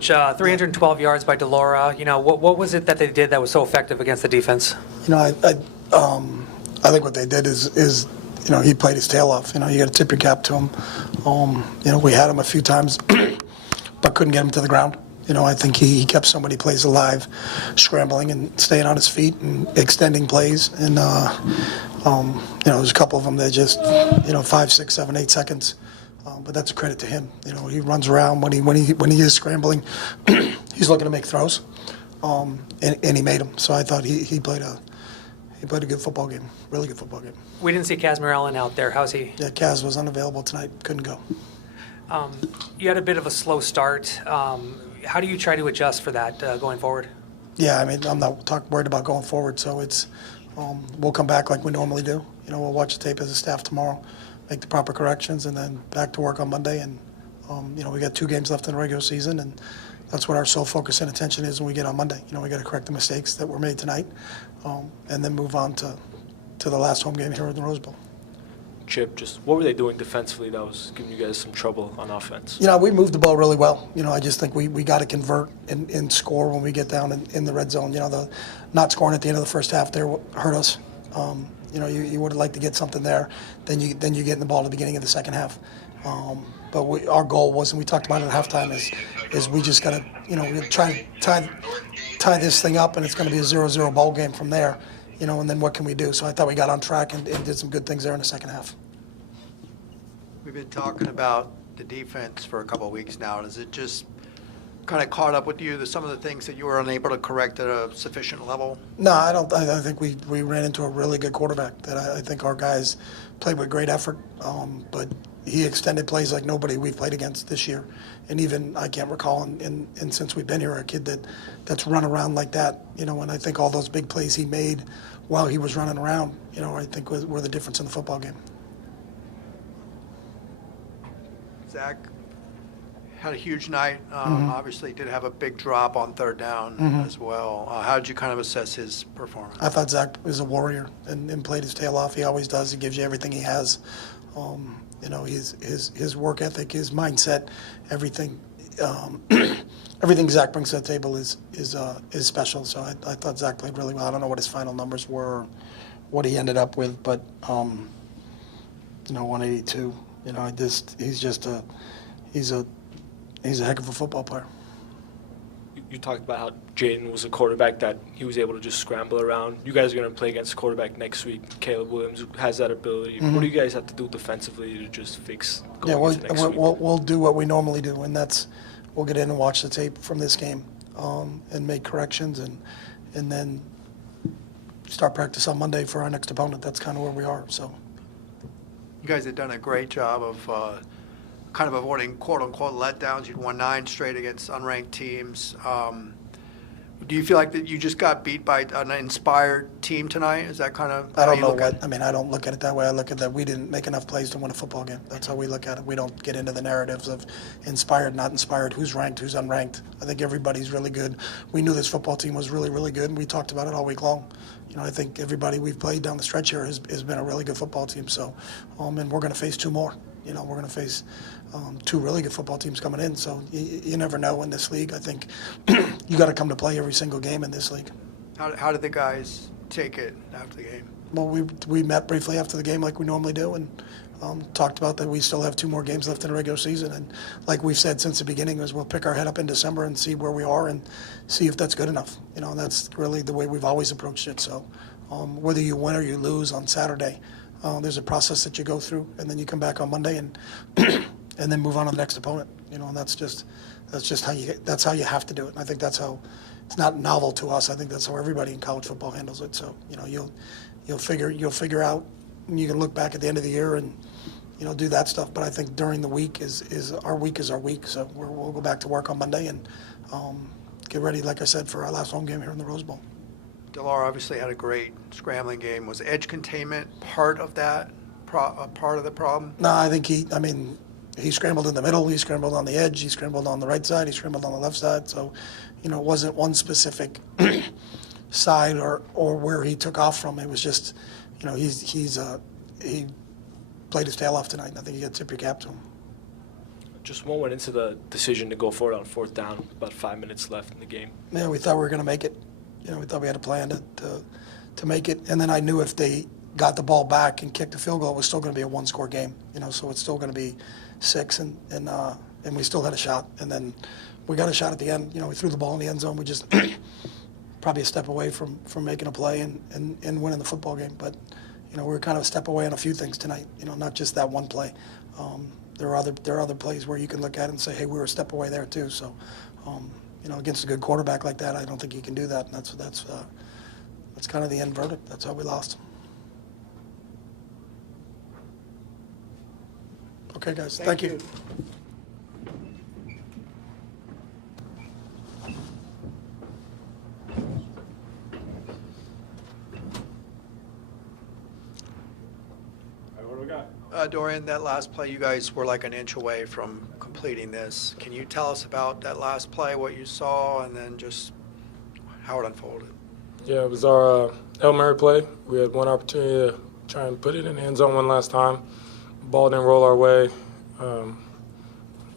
Coach, 312 yards by Delora. What was it that they did that was so effective against the defense? I think what they did is he played his tail off. You got to tip your cap to him. We had him a few times, but couldn't get him to the ground. I think he kept so many plays alive, scrambling and staying on his feet and extending plays. And there's a couple of them that just 5, 6, 7, 8 seconds. But that's a credit to him. He runs around when he is scrambling. He's looking to make throws, and he made them. So I thought he played a good football game, really good football game. We didn't see Kaz Morellen out there. How's he? Yeah, Kaz was unavailable tonight. Couldn't go. You had a bit of a slow start. How do you try to adjust for that going forward? Yeah, I'm not worried about going forward. So it's we'll come back like we normally do. We'll watch the tape as a staff tomorrow, make the proper corrections, and then back to work on Monday. And we got 2 games left in the regular season, and that's what our sole focus and attention is when we get on Monday. We got to correct the mistakes that were made tonight, and then move on to the last home game here at the Rose Bowl. Chip, just what were they doing defensively that was giving you guys some trouble on offense? We moved the ball really well. I just think we got to convert and score when we get down in the red zone. The not scoring at the end of the first half there hurt us. You would have liked to get something there. Then you get in the ball at the beginning of the second half. But our goal was, and we talked about it at halftime, is we just got to, we're try to tie this thing up, and it's going to be a 0-0 ball game from there, and then what can we do? So I thought we got on track and did some good things there in the second half. We've been talking about the defense for a couple of weeks now. Does it just kind of caught up with you, some of the things that you were unable to correct at a sufficient level? No, I don't. I think we ran into a really good quarterback that I think our guys played with great effort, but he extended plays like nobody we've played against this year. And even I can't recall, and since we've been here, a kid that's run around like that, and I think all those big plays he made while he was running around, I think were the difference in the football game. Zach had a huge night. Obviously did have a big drop on third down as well. How did you kind of assess his performance? I thought Zach was a warrior and played his tail off. He always does. He gives you everything he has. His work ethic, his mindset, everything. Everything Zach brings to the table is special. So I thought Zach played really well. I don't know what his final numbers were, or what he ended up with, but 182. He's a heck of a football player. You talked about how Jaden was a quarterback that he was able to just scramble around. You guys are going to play against a quarterback next week, Caleb Williams, who has that ability. What do you guys have to do defensively to just fix going into next week? We'll do what we normally do, and that's we'll get in and watch the tape from this game and make corrections and then start practice on Monday for our next opponent. That's kind of where we are. So you guys have done a great job of kind of avoiding quote-unquote letdowns. You'd won 9 straight against unranked teams. Do you feel like that you just got beat by an inspired team tonight? Is that kind of I don't know what – I don't look at it that way. I look at that we didn't make enough plays to win a football game. That's how we look at it. We don't get into the narratives of inspired, not inspired, who's ranked, who's unranked. I think everybody's really good. We knew this football team was really, really good, and we talked about it all week long. I think everybody we've played down the stretch here has been a really good football team. So, and we're going to face 2 more. We're going to face 2 really good football teams coming in. So you never know in this league. I think you got to come to play every single game in this league. How did the guys take it after the game? Well, we met briefly after the game like we normally do and talked about that we still have 2 more games left in the regular season. And like we've said since the beginning is we'll pick our head up in December and see where we are and see if that's good enough. And that's really the way we've always approached it. So whether you win or you lose on Saturday, there's a process that you go through, and then you come back on Monday and and then move on to the next opponent. And that's just how you have to do it. And I think that's how it's not novel to us. I think that's how everybody in college football handles it. So you'll figure out, and you can look back at the end of the year and do that stuff. But I think during the week is our week. So we'll go back to work on Monday and get ready, like I said, for our last home game here in the Rose Bowl. Delora obviously had a great scrambling game. Was edge containment part of that, part of the problem? No, I think he scrambled in the middle, he scrambled on the edge, he scrambled on the right side, he scrambled on the left side. So, it wasn't one specific side or where he took off from. It was just, he played his tail off tonight, and I think you got to tip your cap to him. Just what went into the decision to go for it on fourth down, about 5 minutes left in the game? Yeah, we thought we were going to make it. We thought we had a plan to make it. And then I knew if they got the ball back and kicked a field goal, it was still going to be a one-score game. So it's still going to be 6, and we still had a shot. And then we got a shot at the end. We threw the ball in the end zone. We just probably a step away from making a play and winning the football game. But we were kind of a step away on a few things tonight. Not just that one play. There are other plays where you can look at it and say, hey, we were a step away there too. So, against a good quarterback like that, I don't think you can do that. And that's kind of the end verdict. That's how we lost. Okay, guys. Thank you. Dorian, that last play, you guys were like an inch away from completing this. Can you tell us about that last play, what you saw, and then just how it unfolded? Yeah, it was our Hail Mary play. We had one opportunity to try and put it in the end zone one last time. Ball didn't roll our way.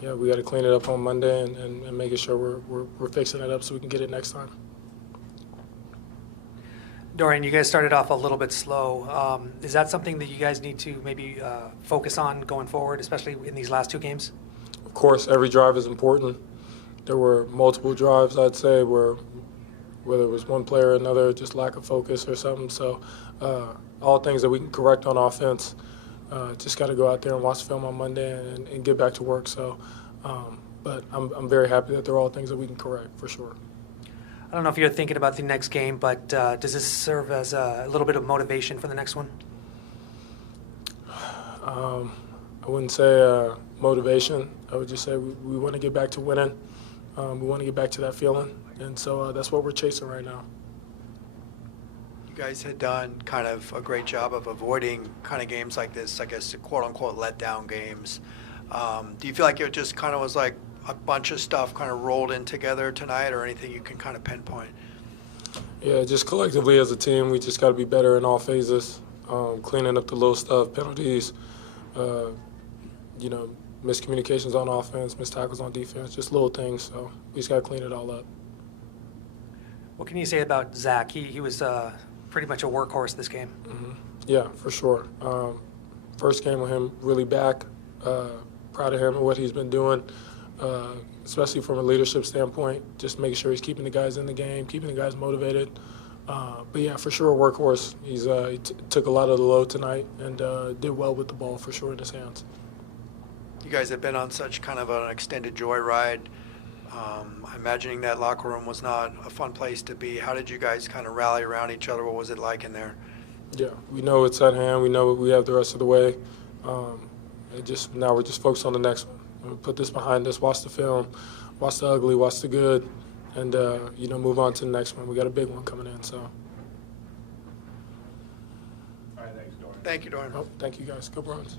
We got to clean it up on Monday and making sure we're fixing it up so we can get it next time. Dorian, you guys started off a little bit slow. Is that something that you guys need to maybe focus on going forward, especially in these last 2 games? Of course, every drive is important. There were multiple drives, I'd say, where whether it was one player or another, just lack of focus or something. So all things that we can correct on offense. Just got to go out there and watch film on Monday and get back to work. So, but I'm very happy that they're all things that we can correct for sure. I don't know if you're thinking about the next game, but does this serve as a little bit of motivation for the next one? I wouldn't say motivation. I would just say we want to get back to winning. We want to get back to that feeling. And so that's what we're chasing right now. You guys had done kind of a great job of avoiding kind of games like this, I guess, quote-unquote letdown games. Do you feel like it just kind of was like a bunch of stuff kind of rolled in together tonight, or anything you can kind of pinpoint? Yeah, just collectively as a team, we just got to be better in all phases, cleaning up the little stuff, penalties, miscommunications on offense, missed tackles on defense, just little things. So we just got to clean it all up. What can you say about Zach? He was pretty much a workhorse this game. Mm-hmm. Yeah, for sure. First game with him really back. Proud of him and what he's been doing. Especially from a leadership standpoint, just making sure he's keeping the guys in the game, keeping the guys motivated. But yeah, for sure, a workhorse. He took a lot of the load tonight and did well with the ball for sure in his hands. You guys have been on such kind of an extended joyride. I'm imagining that locker room was not a fun place to be. How did you guys kind of rally around each other? What was it like in there? Yeah, we know it's at hand. We know we have the rest of the way. Now we're just focused on the next one. We'll put this behind us, watch the film, watch the ugly, watch the good, and move on to the next one. We got a big one coming in. So. All right, thanks, Dorian. Thank you, Dorian. Oh, thank you, guys. Go Bruins.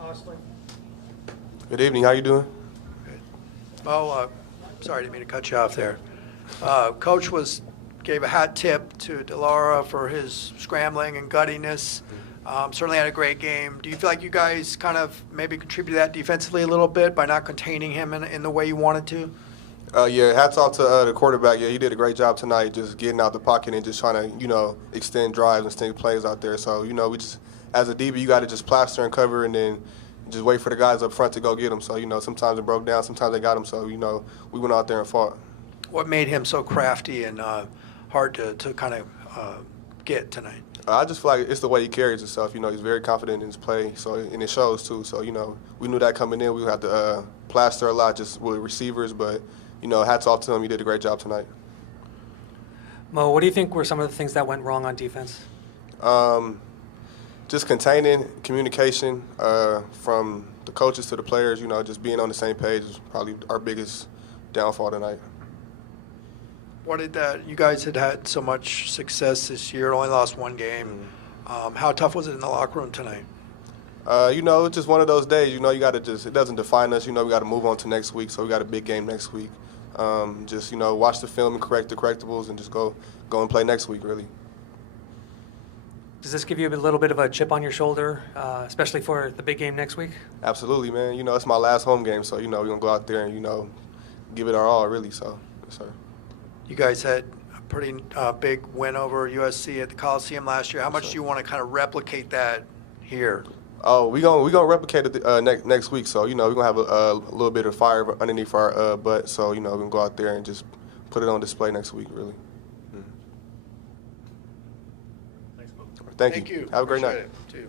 Osling. Good evening. How you doing? Mo, sorry, didn't mean to cut you off there. Coach gave a hat tip to DeLaura for his scrambling and guttiness. Certainly had a great game. Do you feel like you guys kind of maybe contributed that defensively a little bit by not containing him in the way you wanted to? Yeah, hats off to the quarterback. Yeah, he did a great job tonight just getting out the pocket and just trying to, extend drives and extend plays out there. So, we just, as a DB, you got to just plaster and cover and then just wait for the guys up front to go get them. So, sometimes it broke down, sometimes they got them. So, we went out there and fought. What made him so crafty and hard to kind of get tonight? I just feel like it's the way he carries himself. He's very confident in his play, and it shows too. So, we knew that coming in. We would have to plaster a lot just with receivers, but, hats off to him. He did a great job tonight. Mo, what do you think were some of the things that went wrong on defense? Just containing communication from the coaches to the players, just being on the same page is probably our biggest downfall tonight. What did that? You guys had so much success this year, only lost one game. How tough was it in the locker room tonight? It's just one of those days. You got to it doesn't define us. We got to move on to next week, so we got a big game next week. Just, you know, watch the film and correct the correctables and just go and play next week, really. Does this give you a little bit of a chip on your shoulder, especially for the big game next week? Absolutely, man. You know, it's my last home game, so, you know, we're going to go out there and, you know, give it our all, really. So, yes, sir. You guys had a pretty big win over USC at the Coliseum last year. How much do you want to kind of replicate that here? Oh, we gonna replicate it next week. So, you know, we're gonna have a little bit of fire underneath our butt. So, you know, we're gonna go out there and just put it on display next week, really. Thank you. Thank you. Have a great night. Appreciate it, too.